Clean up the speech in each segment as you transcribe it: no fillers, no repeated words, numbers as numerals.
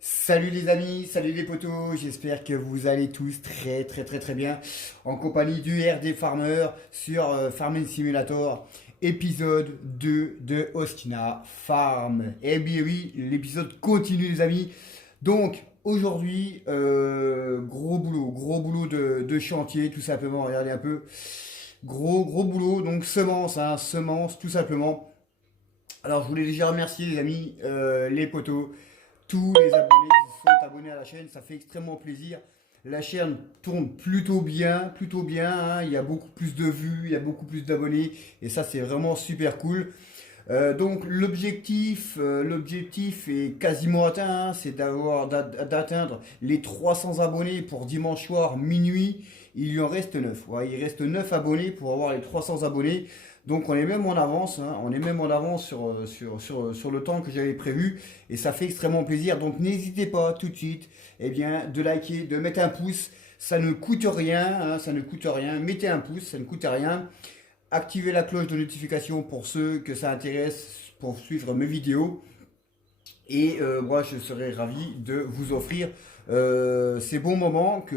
Salut les amis, salut les potos, j'espère que vous allez tous très bien en compagnie du RD Farmer sur Farming Simulator, épisode 2 de Ostina Farm. Et bien oui, l'épisode continue les amis. Donc aujourd'hui, gros boulot de chantier tout simplement, regardez un peu. Gros boulot, donc semence tout simplement. Alors je voulais déjà remercier les amis, les potos, tous les abonnés qui se sont abonnés à la chaîne, ça fait extrêmement plaisir. La chaîne tourne plutôt bien, hein. Il y a beaucoup plus de vues, il y a beaucoup plus d'abonnés et ça c'est vraiment super cool. Donc l'objectif est quasiment atteint, hein. C'est d'atteindre les 300 abonnés pour dimanche soir minuit. Il y en reste 9. Ouais, il reste 9 abonnés pour avoir les 300 abonnés. Donc on est même en avance, hein. On est même en avance sur le temps que j'avais prévu et ça fait extrêmement plaisir. Donc n'hésitez pas tout de suite, eh bien, de liker, de mettre un pouce. Ça ne coûte rien, hein, ça ne coûte rien. Mettez un pouce, ça ne coûte rien. Activez la cloche de notification pour ceux que ça intéresse pour suivre mes vidéos. Et moi, je serai ravi de vous offrir ces bons moments que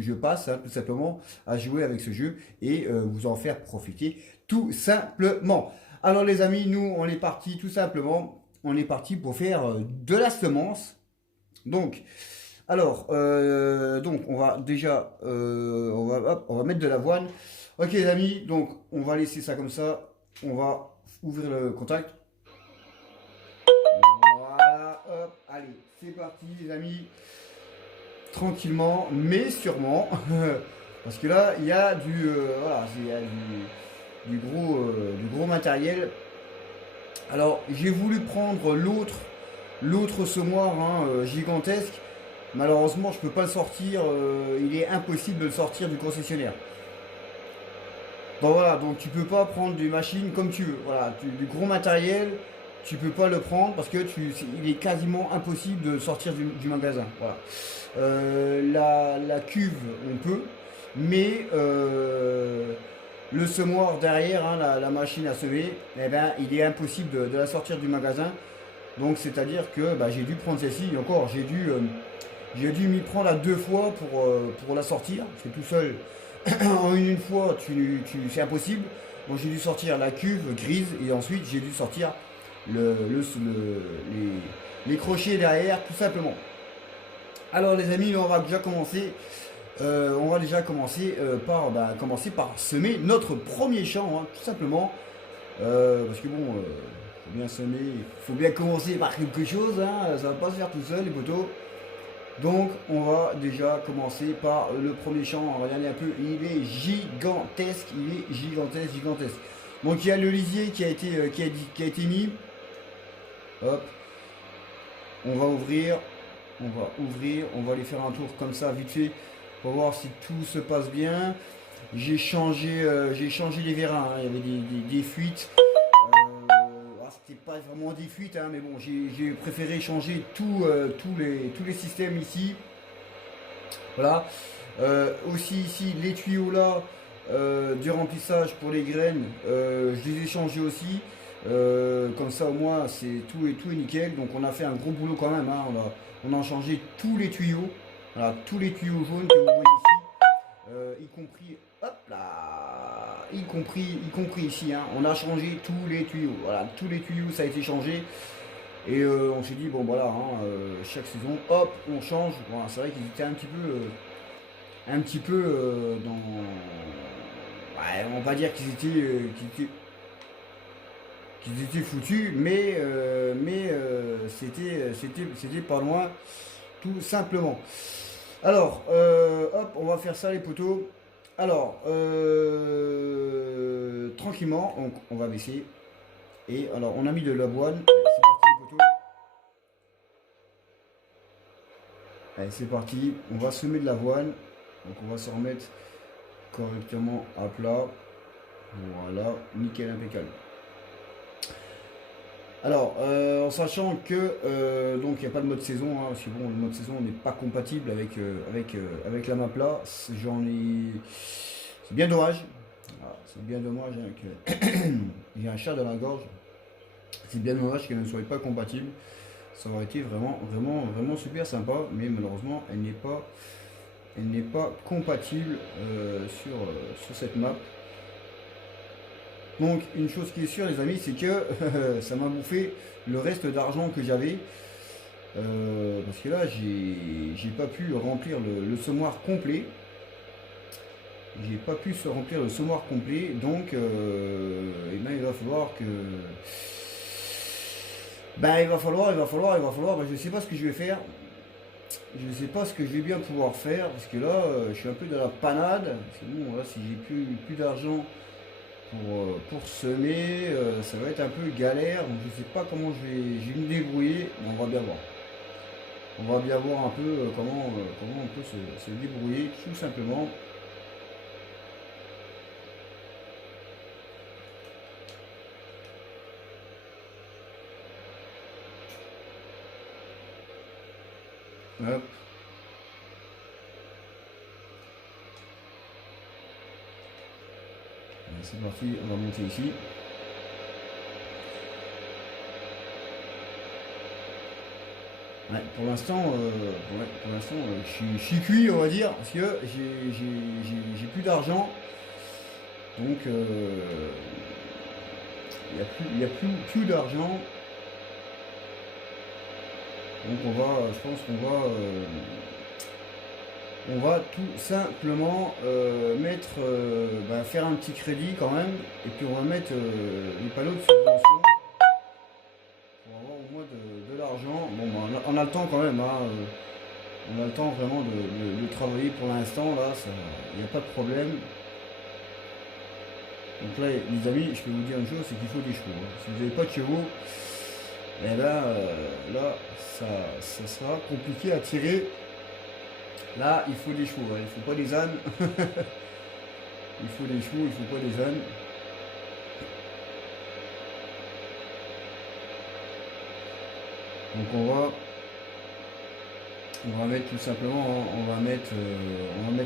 je passe, hein, tout simplement, à jouer avec ce jeu et vous en faire profiter tout simplement. Alors les amis, nous, on est parti tout simplement, on est parti pour faire de la semence. Donc, donc on va déjà, on va mettre de l'avoine. Ok les amis, donc on va laisser ça comme ça. On va ouvrir le contact. Voilà, hop, allez, c'est parti les amis. Tranquillement, mais sûrement. Parce que là, il y a voilà, il y a du gros matériel. Alors, j'ai voulu prendre l'autre semoir, hein, gigantesque. Malheureusement, je peux pas le sortir. Il est impossible de le sortir du concessionnaire. Bon voilà, donc tu peux pas prendre des machines comme tu veux. Voilà, du gros matériel, tu peux pas le prendre parce que il est quasiment impossible de le sortir du magasin. Voilà. La cuve, on peut, mais le semoir derrière, hein, la machine à semer, eh ben, il est impossible de la sortir du magasin. Donc c'est-à-dire que bah, j'ai dû prendre celle-ci. Et encore, j'ai dû m'y prendre à deux fois pour la sortir. Parce que tout seul, en une fois, c'est impossible. Donc j'ai dû sortir la cuve grise et ensuite j'ai dû sortir les crochets derrière, tout simplement. Alors les amis, on va déjà commencer. Commencer par semer notre premier champ, hein, tout simplement. Parce que bon, faut bien semer, il faut bien commencer par quelque chose, hein, ça va pas se faire tout seul les poteaux. Donc on va déjà commencer par le premier champ. On va regarder un peu, il est gigantesque, gigantesque. Donc il y a le lisier qui a été mis. Hop, on va ouvrir, on va aller faire un tour comme ça vite fait pour voir si tout se passe bien. J'ai changé les vérins, hein. Il y avait des fuites. C'était pas vraiment des fuites, hein, mais bon, j'ai préféré changer tous les systèmes ici. Voilà. Aussi ici, les tuyaux là, du remplissage pour les graines, je les ai changés aussi. Comme ça au moins tout est nickel. Donc on a fait un gros boulot quand même, hein. On a changé tous les tuyaux. Voilà, tous les tuyaux jaunes que vous voyez ici. Y compris, hop là, y compris ici, hein. On a changé tous les tuyaux. Voilà, tous les tuyaux ça a été changé. Et on s'est dit bon voilà, hein, chaque saison, hop, on change. Voilà, c'est vrai qu'ils étaient un petit peu dans. Ouais, on va pas dire qu'ils étaient foutus, mais c'était pas loin, tout simplement. Alors, hop, on va faire ça les poteaux. Alors, tranquillement, on va baisser. Et alors, on a mis de l'avoine. C'est parti les poteaux. Allez, c'est parti. On va semer de l'avoine. Donc, on va se remettre correctement à plat. Voilà, nickel, impeccable. Alors, en sachant que donc il n'y a pas de mode saison, hein, parce que bon, le mode saison n'est pas compatible avec la map là. C'est bien dommage. Voilà, c'est bien dommage, hein, que j'ai un chat dans la gorge. C'est bien dommage qu'elle ne soit pas compatible. Ça aurait été vraiment super sympa, mais malheureusement elle n'est pas compatible sur cette map. Donc une chose qui est sûre les amis, c'est que ça m'a bouffé le reste d'argent que j'avais. Parce que là j'ai pas pu remplir le semoir complet. J'ai pas pu se remplir le semoir complet, donc eh ben, il va falloir que. Ben il va falloir, je sais pas ce que je vais faire. Je sais pas ce que je vais bien pouvoir faire, parce que là, je suis un peu dans la panade. Parce que bon, là, si j'ai plus d'argent pour semer, ça va être un peu galère. Donc je sais pas comment je vais me débrouiller, mais on va bien voir. On va bien voir un peu comment on peut se débrouiller, tout simplement. Hop. C'est parti, on va monter ici. Ouais, pour l'instant, je suis cuit, on va dire, parce que j'ai plus d'argent. Donc, il y a plus d'argent. Donc, je pense on va tout simplement faire un petit crédit quand même. Et puis, on va mettre les panneaux de subvention pour avoir au moins de l'argent. Bon, bah, on a le temps quand même, hein, on a le temps vraiment de travailler pour l'instant, là, il n'y a pas de problème. Donc là, les amis, je peux vous dire une chose, c'est qu'il faut des chevaux, hein. Si vous n'avez pas de chevaux, eh ben, là, ça sera compliqué à tirer. Là, il faut des chevaux, hein. Il ne faut pas des ânes. Il faut des chevaux, il ne faut pas des ânes. Donc on va mettre tout simplement, hein, on va mettre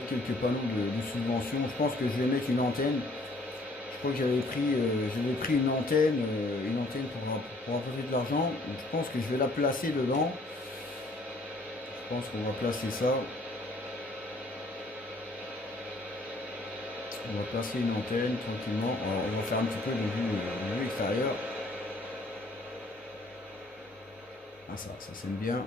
quelques panneaux de subvention. Je pense que je vais mettre une antenne. Je crois que j'avais pris une antenne pour apporter de l'argent. Donc je pense que je vais la placer dedans. Je pense qu'on va placer ça. On va placer une antenne tranquillement. Alors, on va faire un petit peu de vue extérieure. Ah ça sonne bien.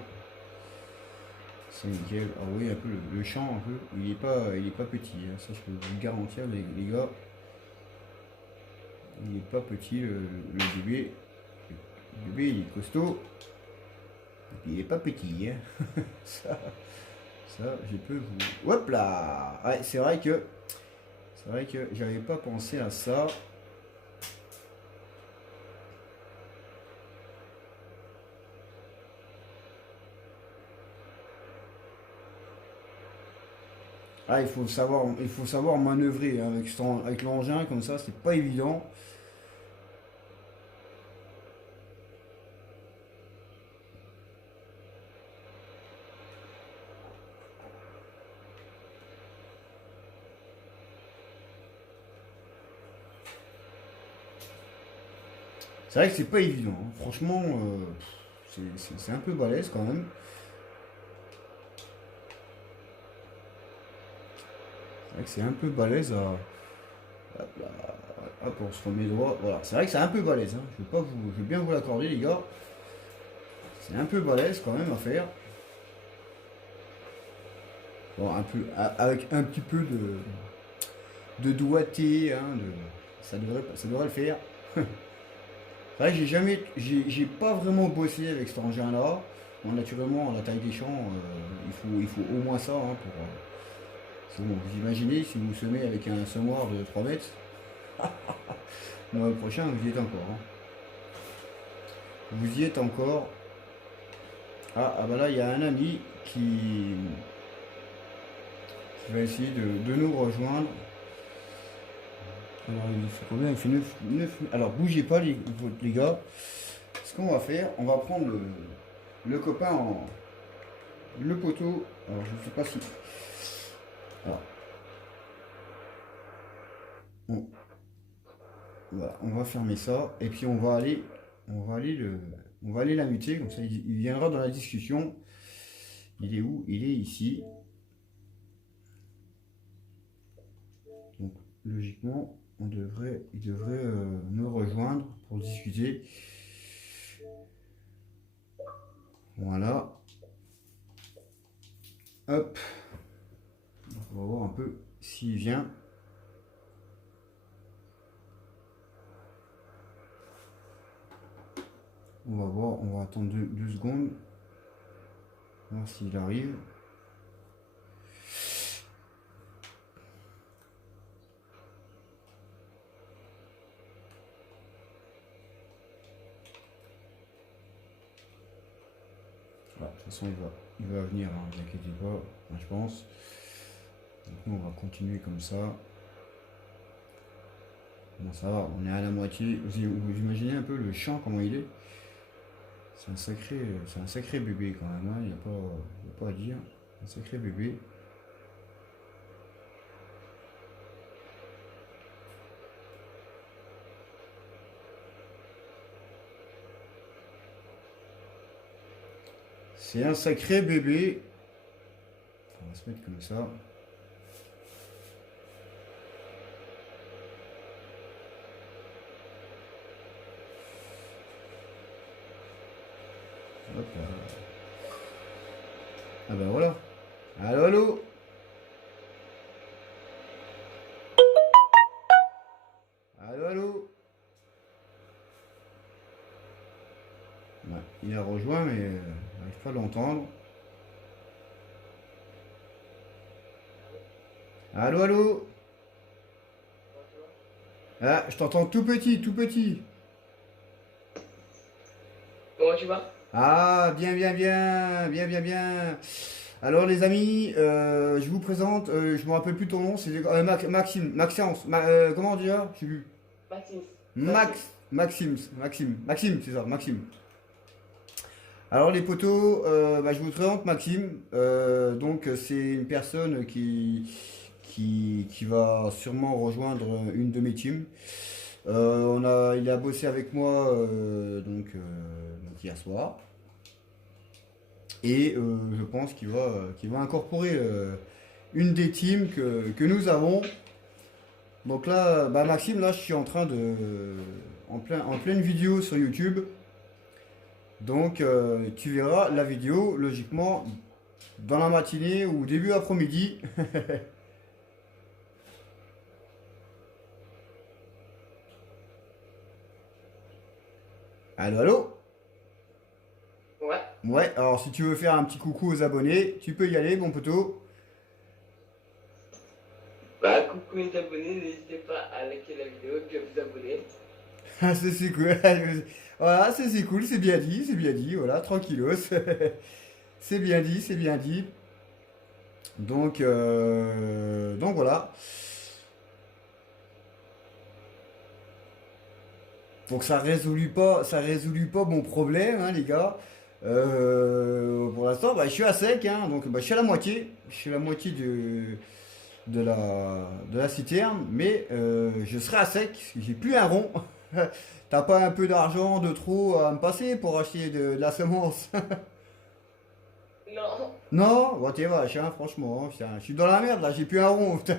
C'est nickel. Ah oui, un peu le champ, un peu. Il est pas petit, hein. Ça je peux vous le garantir les gars. Il n'est pas petit le bébé. Le bébé il est costaud. Et puis il n'est pas petit, hein. ça, je peux vous. Hop là. Ouais, c'est vrai que j'avais pas pensé à ça. Ah, il faut savoir manœuvrer, hein, avec l'engin comme ça, c'est pas évident. C'est vrai que c'est pas évident, hein. Franchement, c'est un peu balèze quand même. C'est vrai que c'est un peu balèze à. Hop là, hop, on se remet droit. Voilà, c'est vrai que c'est un peu balèze, hein. Je vais bien vous l'accorder, les gars. C'est un peu balèze quand même à faire. Bon, avec un petit peu de doigté, hein, ça devrait le faire. C'est vrai que j'ai pas vraiment bossé avec cet engin-là. Bon, naturellement, la taille des champs, il faut au moins ça, hein, bon, vous imaginez si vous semez avec un semoir de 3 mètres, le prochain vous y êtes encore, hein. Vous y êtes encore. Ah bah là il y a un ami qui va essayer de nous rejoindre. Alors il fait combien? Il fait 9. Alors bougez pas les gars. Ce qu'on va faire, on va prendre le copain le poteau. Alors je ne sais pas si. Alors, voilà, on va fermer ça et puis on va aller On va aller l'inviter, comme ça il viendra dans la discussion. Il est où? Il est ici. Donc logiquement, il devrait me rejoindre pour discuter. Voilà. Hop. On va voir un peu s'il vient. On va voir, on va attendre 2 secondes. Voir s'il arrive. Voilà, de toute façon il va venir, hein, ne vous inquiétez pas, hein, je pense. Donc nous on va continuer comme ça. Bon, ça va, on est à la moitié. Vous imaginez un peu le champ, comment il est? C'est un sacré bébé quand même, hein, il n'y a pas à dire. Un sacré bébé. C'est un sacré bébé. On va se mettre comme ça. Hop là. Ah ben voilà. Allô, allô. Allô, allô. Ouais, il a rejoint, mais n'arrive pas à l'entendre. Allô, allô. Ah, je t'entends tout petit, tout petit. Comment tu vas? Ah, bien, bien, bien, bien, bien, bien. Alors les amis, je vous présente, je me rappelle plus ton nom, c'est Maxime, Maxence, comment dire? Je sais plus. Maxime. Maxime. Maxime, c'est ça, Maxime. Alors les potos, je vous présente Maxime. Donc c'est une personne qui va sûrement rejoindre une de mes teams. Il a bossé avec moi donc hier soir. Et je pense qu'il va incorporer une des teams que nous avons. Donc là, Maxime, là je suis en train en pleine vidéo sur YouTube. Donc tu verras la vidéo logiquement dans la matinée ou début après-midi. Allô, allô? Ouais. Ouais, alors si tu veux faire un petit coucou aux abonnés, tu peux y aller, mon poteau. Coucou les abonnés, n'hésitez pas à liker la vidéo et puis à vous abonner. Ah, c'est cool. Voilà, c'est cool, c'est bien dit, voilà, tranquillos. C'est bien dit, c'est bien dit. Donc voilà. Donc ça résolut pas mon problème, hein, les gars. Pour l'instant, je suis à sec, hein, donc je suis à la moitié. Je suis à la moitié de la citerne, mais je serai à sec. J'ai plus un rond. T'as pas un peu d'argent de trop à me passer pour acheter de la semence? Non. Non, ouais, t'es vache, hein, franchement, hein, putain, je suis dans la merde là, j'ai plus un rond, putain.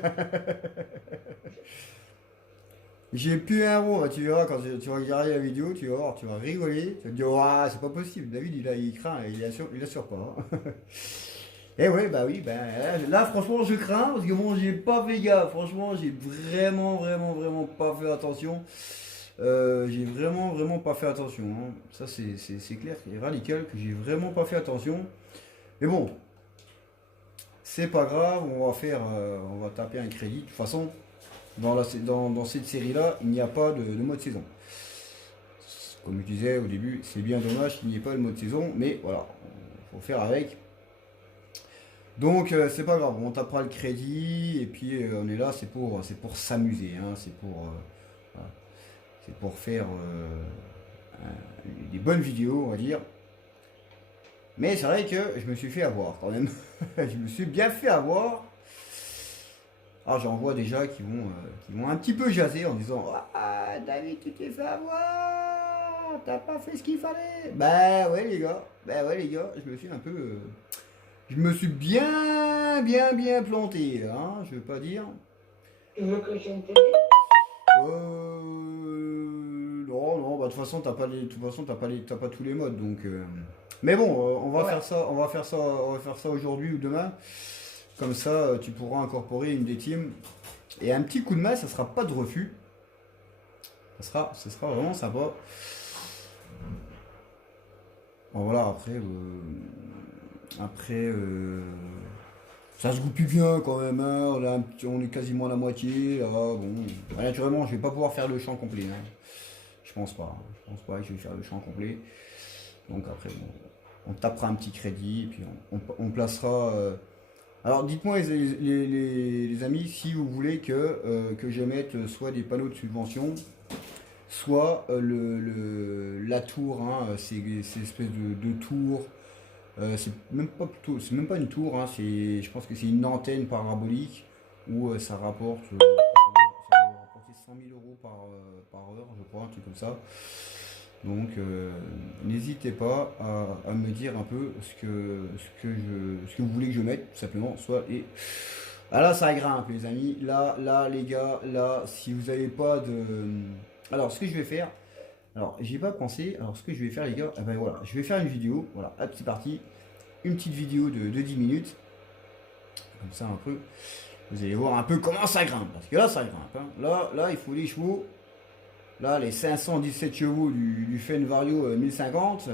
J'ai plus un rond, bah, tu verras quand tu vas regarder la vidéo, tu vas voir, tu vas rigoler, tu vas te dire, ouah, c'est pas possible, David il craint, il assure pas, hein. Et ouais, bah oui, là franchement je crains, parce que bon, j'ai pas fait gaffe, franchement, j'ai vraiment pas fait attention. J'ai vraiment pas fait attention, hein. Ça c'est clair, c'est radical que j'ai vraiment pas fait attention. Mais bon, c'est pas grave, on va taper un crédit. De toute façon, dans cette série-là, il n'y a pas de mode saison. Comme je disais au début, c'est bien dommage qu'il n'y ait pas de mode saison, mais voilà, il faut faire avec. Donc c'est pas grave, on tapera le crédit et puis on est là, c'est pour s'amuser, hein, voilà. C'est pour faire des bonnes vidéos, on va dire. Mais c'est vrai que je me suis fait avoir quand même. Je me suis bien fait avoir. Ah, j'en vois déjà qui vont un petit peu jaser en disant, ah, David, tu t'es fait avoir. t'as pas fait ce qu'il fallait. Bah ouais les gars, je me suis un peu... je me suis bien planté, hein, je veux pas dire. Tu veux que je t'aide? Non, bah de toute façon t'as pas t'as pas tous les modes donc. Mais bon, on va faire ça, on va faire ça aujourd'hui ou demain. Comme ça, tu pourras incorporer une des teams. Et un petit coup de main, ça sera pas de refus. Ça sera vraiment sympa. Bon voilà, après, ça se goupille bien quand même. Hein. Là, on est quasiment à la moitié. Là, bon, naturellement, je vais pas pouvoir faire le champ complet. Hein. Je pense pas. Je pense pas que je vais faire le champ complet. Donc après, bon, on tapera un petit crédit et puis on placera. Alors dites-moi les amis si vous voulez que je mette soit des panneaux de subvention, soit la tour, hein, ces espèces de tour. C'est même pas une tour, hein, je pense que c'est une antenne parabolique où ça rapporte, ça va rapporter 100 000 euros par heure, je crois, un truc comme ça. Donc n'hésitez pas à me dire un peu ce que vous voulez que je mette, tout simplement. Ah là, ça grimpe, les amis. Là, les gars, là, si vous n'avez pas de. Alors, ce que je vais faire. Alors, j'y ai pas pensé. Alors, ce que je vais faire, les gars, eh ben voilà, je vais faire une vidéo. Voilà, hop, c'est parti. Une petite vidéo de 10 minutes. Comme ça, un peu. Vous allez voir un peu comment ça grimpe. Parce que là, ça grimpe. Hein. Là, il faut les chevaux. Là, les 517 chevaux du Fen Vario 1050,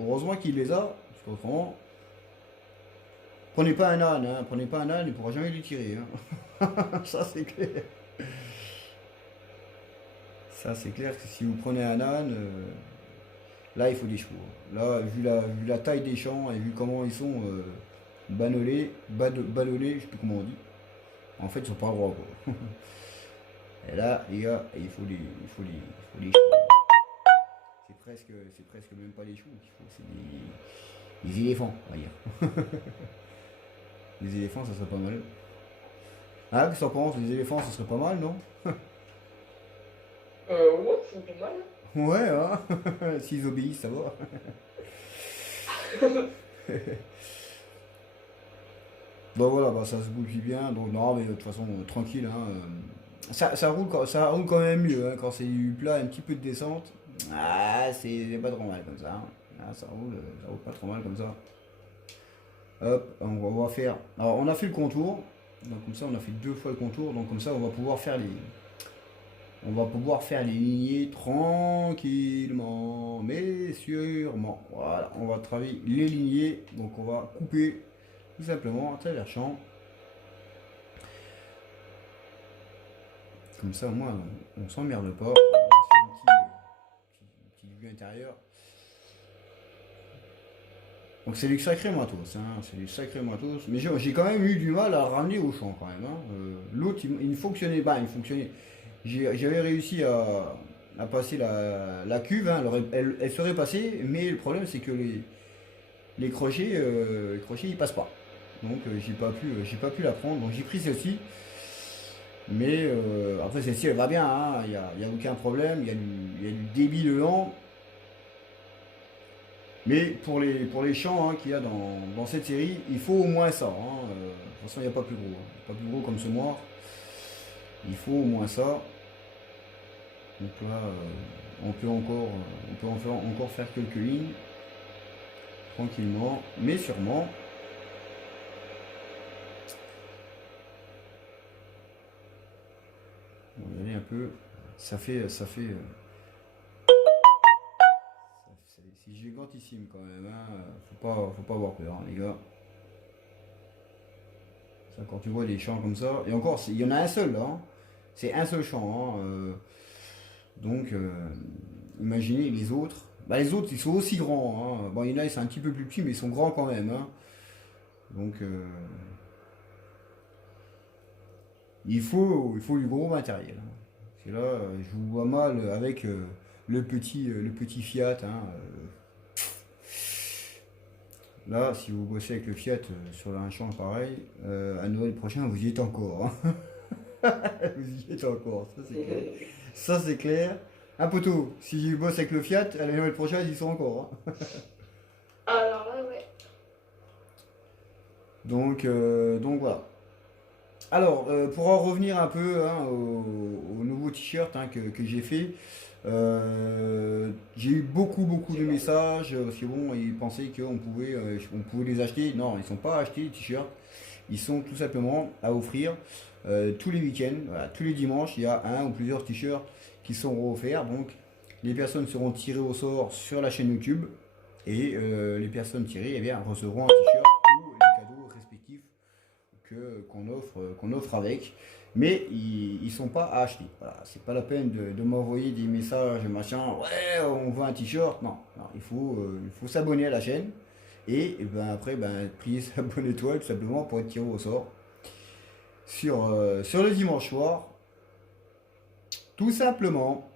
heureusement qu'il les a, parce qu'autrement, prenez pas un âne, hein, il ne pourra jamais lui tirer. Hein. Ça, c'est clair. Ça, c'est clair que si vous prenez un âne, là, il faut des chevaux. Là, vu la taille des champs et vu comment ils sont ballolés, je sais plus comment on dit, en fait, ils sont pas droits, quoi. Et là, les gars, il faut les choux. C'est presque même pas les choux qu'il faut, c'est des éléphants, on va dire. Les éléphants, ça serait pas mal. Ah, qu'est-ce que t'en penses? Les éléphants, ça serait pas mal, non? Ouais, c'est pas mal. Ouais, hein. S'ils obéissent, ça va. Bon voilà, bah, ça se goupille bien, donc non, mais de toute façon, tranquille, hein. Ça roule quand même mieux, hein, quand c'est du plat, un petit peu de descente. Ah, c'est pas trop mal comme ça. Hein. Ah, ça roule pas trop mal comme ça. Hop, on va faire. Alors, on a fait le contour, donc comme ça, on a fait 2 fois le contour, donc comme ça, on va pouvoir faire les lignées tranquillement, mais sûrement. Voilà, on va travailler les lignées, donc on va couper tout simplement à travers champ. Comme ça, au moins, on s'emmerde pas. On va faire un petit vue intérieur. Donc c'est du sacré matos, hein, c'est du sacré matos. Mais j'ai quand même eu du mal à ramener au champ quand même. Hein. L'autre, il ne fonctionnait pas, il fonctionnait. J'avais réussi à passer la cuve, hein, elle serait passée, mais le problème c'est que les crochets, ils passent pas. Donc j'ai pas pu la prendre. Donc j'ai pris celle-ci. Mais après celle-ci elle va bien, hein, il n'y a aucun problème, il y a du débit dedans. Mais pour les champs hein, qu'il y a dans cette série, il faut au moins ça. Hein. De toute façon, il n'y a pas plus gros. Hein. Pas plus gros comme ce moire. Il faut au moins ça. Donc là, on peut encore faire quelques lignes. Tranquillement, mais sûrement. On va y aller un peu. Ça fait c'est gigantissime quand même, hein. Faut pas avoir peur, hein, les gars. Ça, quand tu vois des champs comme ça, et encore, il y en a un seul là, hein. C'est un seul champ, hein. Donc, imaginez les autres. Bah, les autres, ils sont aussi grands, hein. Bon, il y en a, c'est un petit peu plus petit, mais ils sont grands quand même, hein. Donc, il faut du gros matériel. Hein. Parce que là, je vous vois mal avec le petit Fiat, hein. Là, si vous bossez avec le Fiat sur un champ pareil, à Noël prochain, vous y êtes encore. Hein. Vous y êtes encore, ça c'est clair. Ça c'est clair. Un poteau, si je bosse avec le Fiat, à l'année prochaine, ils y sont encore. Hein. Alors là, ouais. Donc voilà. Alors, pour en revenir un peu hein, au nouveau t-shirt hein, que j'ai fait, j'ai eu beaucoup de messages parce que bon, ils pensaient on pouvait les acheter. Non, ils ne sont pas achetés les t-shirts. Ils sont tout simplement à offrir tous les week-ends, voilà, tous les dimanches. Il y a un ou plusieurs t-shirts qui seront offerts. Donc, les personnes seront tirées au sort sur la chaîne YouTube et les personnes tirées eh bien, recevront un t-shirt ou les cadeaux respectifs qu'on offre avec, mais ils ne sont pas à acheter. Voilà, c'est pas la peine de m'envoyer des messages machin, ouais on veut un t-shirt, non, non il faut s'abonner à la chaîne et ben, après ben, plier sa bonne étoile tout simplement pour être tiré au sort sur le dimanche soir, tout simplement.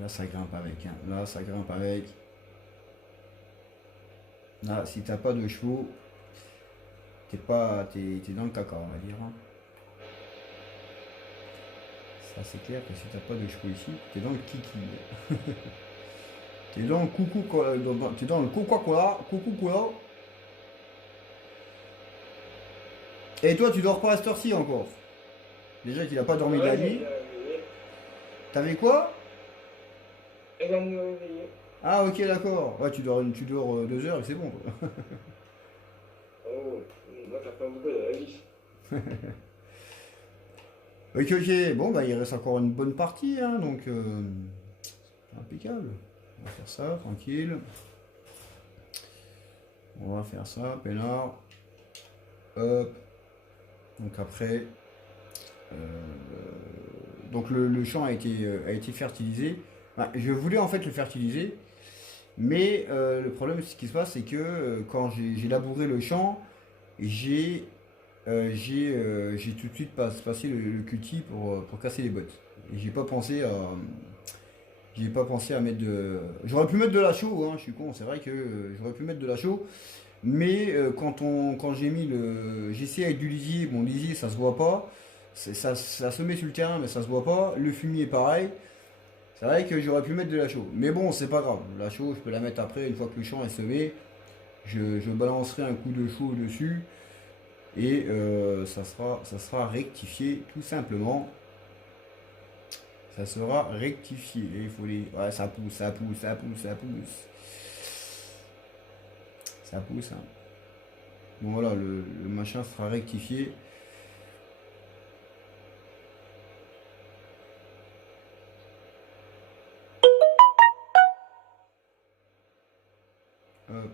Là ça grimpe avec, hein. Là ça grimpe avec. Là si t'as pas de chevaux, t'es dans le caca, on va dire. Hein. Ça, c'est clair que si t'as pas de chevaux ici, t'es dans le kiki. T'es dans le coucou, t'es dans le coucou cola. Et toi, tu dors pas à cette heure-ci encore. Déjà qu'il a pas dormi de la Ouais, nuit. T'avais quoi? Elle va me réveiller. Ah, ok, d'accord. Ouais, tu dors 2 heures et c'est bon. Toi. Oh, moi, ça fait un peu de la vie. Ok. Bon, bah, il reste encore une bonne partie, hein, donc impeccable. On va faire ça, tranquille. On va faire ça, peinard. Hop. Donc après, euh, donc le champ a été fertilisé. Enfin, je voulais en fait le fertiliser, mais le problème, ce qui se passe, c'est que quand j'ai labouré le champ, j'ai j'ai tout de suite passé le culti pour casser les bottes. Et j'ai pas pensé à mettre de. J'aurais pu mettre de la chaux, hein, je suis con, c'est vrai que j'aurais pu mettre de la chaux, mais quand j'ai mis j'ai essayé avec du lisier, bon lisier ça se voit pas, ça se met sur le terrain mais ça se voit pas, le fumier pareil, c'est vrai que j'aurais pu mettre de la chaux, mais bon c'est pas grave, la chaux je peux la mettre après une fois que le champ est semé, je balancerai un coup de chaux dessus et ça sera rectifié tout simplement, ça sera rectifié, et il faut les... Ouais ça pousse, ça pousse hein. Bon voilà, le machin sera rectifié. Hop.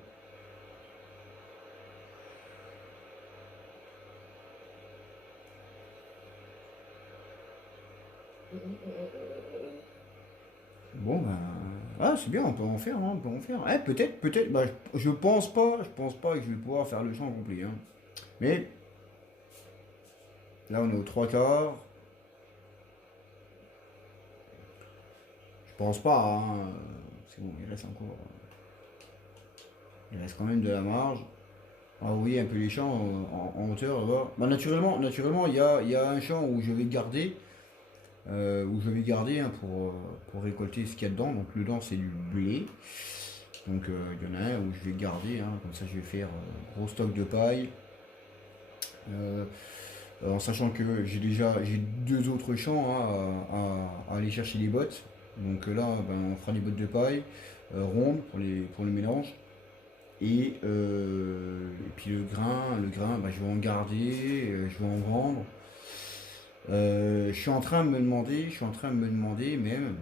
Bon ben, ah c'est bien, on peut en faire, hein, on peut en faire. Eh, peut-être, bah, je pense pas que je vais pouvoir faire le champ complet. Hein. Mais là on est aux trois quarts. Je pense pas, hein. C'est bon, il reste quand même de la marge. On va envoyer un peu les champs en hauteur là-bas. Bah, naturellement, il y a un champ où je vais garder hein, pour récolter ce qu'il y a dedans. Donc dedans c'est du blé. Donc il y en a un où je vais garder, hein, comme ça je vais faire gros stock de paille. Euh, en sachant que j'ai deux autres champs hein, à aller chercher les bottes. Donc là ben, on fera des bottes de paille rondes pour le mélange. Et puis le grain ben, je vais en garder, je vais en vendre. Je suis en train de me demander même,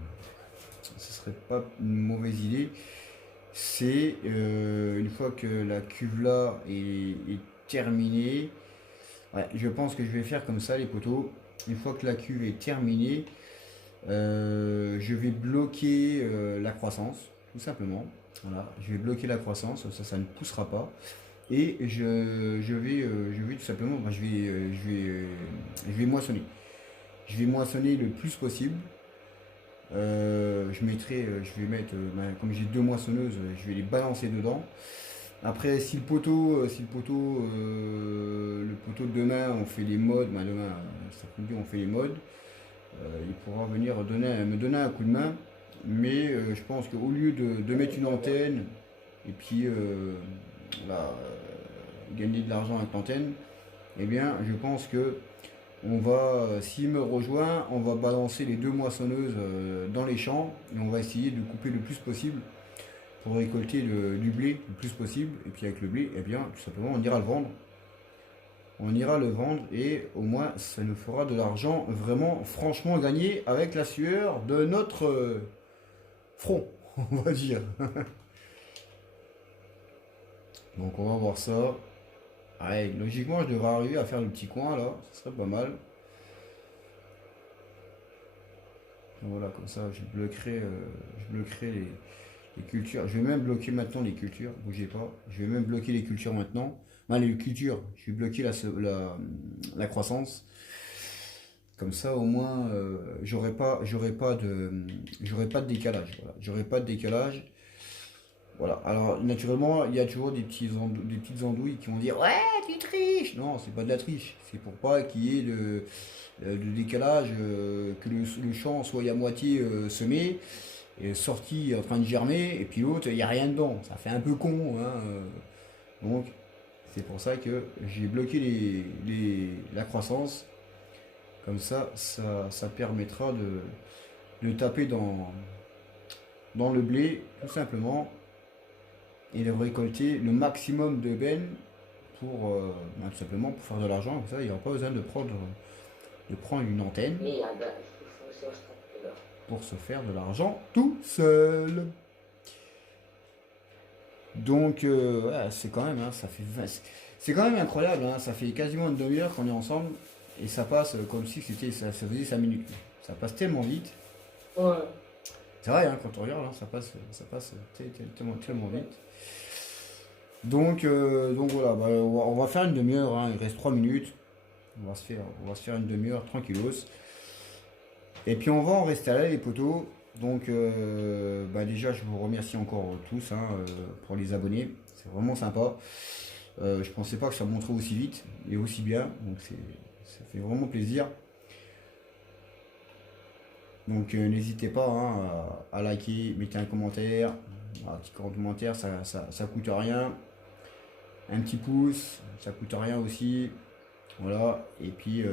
ce serait pas une mauvaise idée, c'est une fois que la cuve là est terminée, ouais, je pense que je vais faire comme ça les poteaux. Une fois que la cuve est terminée, je vais bloquer la croissance, tout simplement. Voilà, je vais bloquer la croissance, ça ne poussera pas. Et je vais tout simplement, ben, je vais moissonner. Je vais moissonner le plus possible. Je vais mettre, comme j'ai deux moissonneuses, je vais les balancer dedans. Après, le poteau de demain, on fait les modes, ben demain, ça peut dire on fait les modes, il pourra venir me donner un coup de main. Mais je pense qu'au lieu de mettre une antenne et puis voilà, gagner de l'argent avec l'antenne, eh bien, je pense que s'il me rejoint, on va balancer les deux moissonneuses dans les champs et on va essayer de couper le plus possible pour récolter du blé le plus possible. Et puis avec le blé, eh bien, tout simplement, on ira le vendre. On ira le vendre et au moins, ça nous fera de l'argent vraiment, franchement gagné avec la sueur de notre front, on va dire. Donc on va voir ça. Ouais, logiquement, je devrais arriver à faire le petit coin là, ce serait pas mal. Voilà, comme ça, je bloquerai les cultures. Je vais même bloquer maintenant les cultures, bougez pas. Je vais même bloquer les cultures maintenant. Non, les cultures, je vais bloquer la croissance. Comme ça, au moins, j'aurai pas de décalage. Voilà. J'aurai pas de décalage. Voilà. Alors, naturellement, il y a toujours des petites andouilles qui vont dire ouais, tu triches. Non, c'est pas de la triche. C'est pour pas qu'il y ait de décalage, que le champ soit à moitié semé, et sorti en train de germer, et puis l'autre, il n'y a rien dedans. Ça fait un peu con. Hein. Donc, c'est pour ça que j'ai bloqué la croissance. Comme ça permettra de taper dans le blé, tout simplement, et de récolter le maximum de bennes pour, tout simplement pour faire de l'argent. Comme ça, il n'y aura pas besoin de prendre une antenne pour se faire de l'argent tout seul. Donc, ouais, c'est quand même, hein, c'est quand même incroyable. Hein, ça fait quasiment une demi-heure qu'on est ensemble et ça passe comme si ça faisait 5 minutes. Ça passe tellement vite. Ouais. C'est vrai, hein, quand on regarde, hein, ça passe tellement vite. Donc voilà, bah, on va faire une demi-heure. Hein, il reste 3 minutes. On va se faire une demi-heure tranquillos. Et puis on va en rester là, les potos. Donc bah déjà, je vous remercie encore tous hein, pour les abonnés. C'est vraiment sympa. Je pensais pas que ça montrait aussi vite et aussi bien. Donc ça fait vraiment plaisir. Donc n'hésitez pas hein, à liker, mettez un commentaire. Un petit commentaire, ça coûte rien. Un petit pouce, ça coûte rien aussi. Voilà. Et puis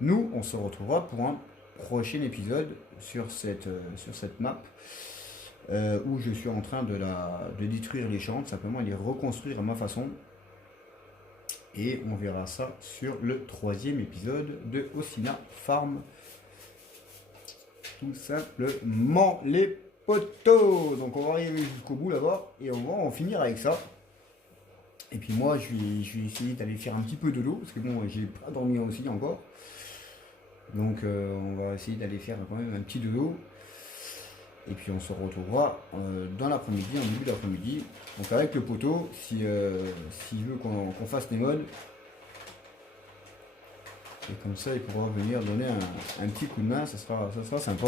nous, on se retrouvera pour un prochain épisode sur cette map où je suis en train de détruire les champs, tout simplement, et les reconstruire à ma façon. Et on verra ça sur le 3e épisode de Osina Farm. Tout simplement, les poteaux. Donc on va arriver jusqu'au bout là-bas et on va en finir avec ça. Et puis moi, je vais essayer d'aller faire un petit peu de l'eau parce que bon, j'ai pas dormi aussi encore. Donc on va essayer d'aller faire quand même un petit dodo. Et puis on se retrouvera dans l'après-midi, en début d'après-midi. Donc avec le poteau, s'il veut qu'on fasse des modes. Et comme ça il pourra venir donner un petit coup de main, ça sera sympa.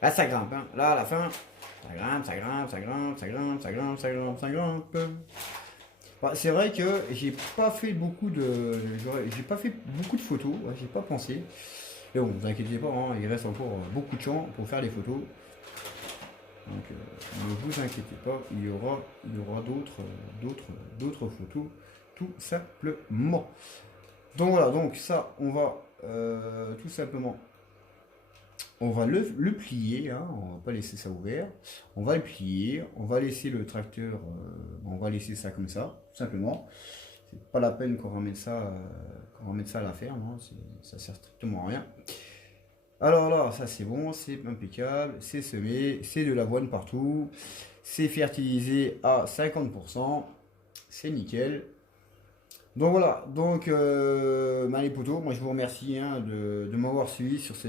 Là ça grimpe, hein. Là à la fin, ça grimpe, ça grimpe, ça grimpe, ça grimpe, ça grimpe, ça grimpe, ça grimpe. Bah, c'est vrai que j'ai pas fait beaucoup de photos, ouais, j'ai pas pensé. Mais bon, vous inquiétez pas, hein, il reste encore beaucoup de champs pour faire les photos. Donc ne vous inquiétez pas, il y aura d'autres photos, tout simplement. Donc voilà, donc ça, on va tout simplement, on va le plier, hein, on va pas laisser ça ouvert. On va le plier, on va laisser le tracteur, on va laisser ça comme ça, tout simplement. C'est pas la peine qu'on ramène ça à la ferme, hein, ça sert strictement à rien. Alors là, ça c'est bon, c'est impeccable, c'est semé, c'est de l'avoine partout, c'est fertilisé à 50%, c'est nickel. Donc voilà, donc les potos, moi je vous remercie hein, de m'avoir suivi sur ce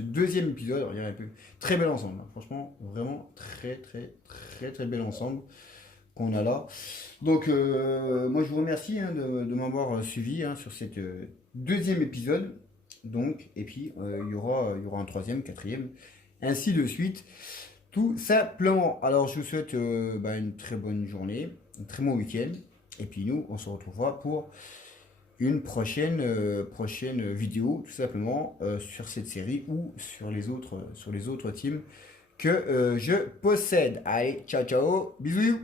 deuxième épisode. Il y a un peu très bel ensemble, hein. Franchement, vraiment très bel ensemble qu'on a là. Donc moi je vous remercie hein, de m'avoir suivi hein, sur cette deuxième épisode. Donc, et puis il y aura un troisième, quatrième, ainsi de suite. Tout simplement. Alors, je vous souhaite une très bonne journée, un très bon week-end. Et puis nous, on se retrouvera pour une prochaine vidéo, tout simplement, sur cette série ou sur les autres teams que je possède. Allez, ciao, ciao, bisous.